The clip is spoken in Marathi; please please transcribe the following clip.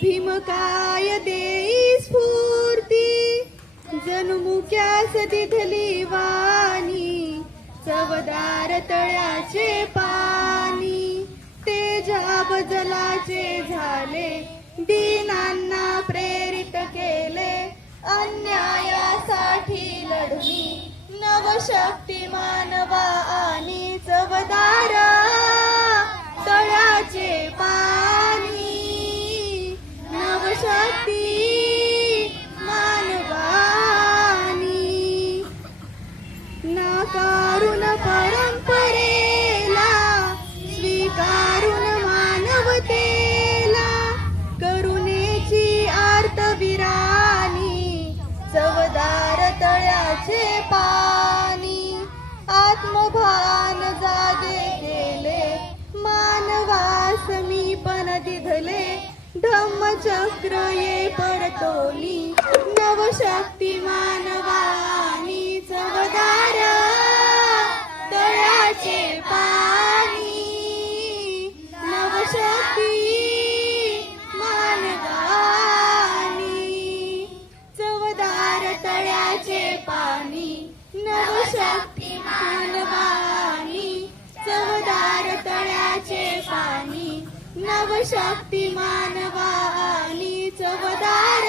भीमकाय देई स्फूर्ती, जन्मुक्यास दिधली वाणी, चवदार तळ्याचे पाणी. तेजाब जलाचे झाले, दीनांना प्रेरित केले, अन्यायासाठी लढली, नवशक्ती मानवा आणि चवदार तळ्याचे पाणी. नवशक्ती मानवानी, नाकारून परंपरेला, स्वीकारून मानवतेला, करुणेची आर्तविरानी, चवदार तळ्याचे पाणी. आत्मभान जागे केले, मानवास समीपन दिधले, धम्मचक्र ये परतोली, नवशक्ती मानवानी, चवदार तळ्याचे पाणी. नवशक्ती मानवानी, चवदार तळ्याचे पाणी. नवशक्ती मानवानी, चवदार तळ्याचे पाणी. नवशक्ती मानवानी, चवदार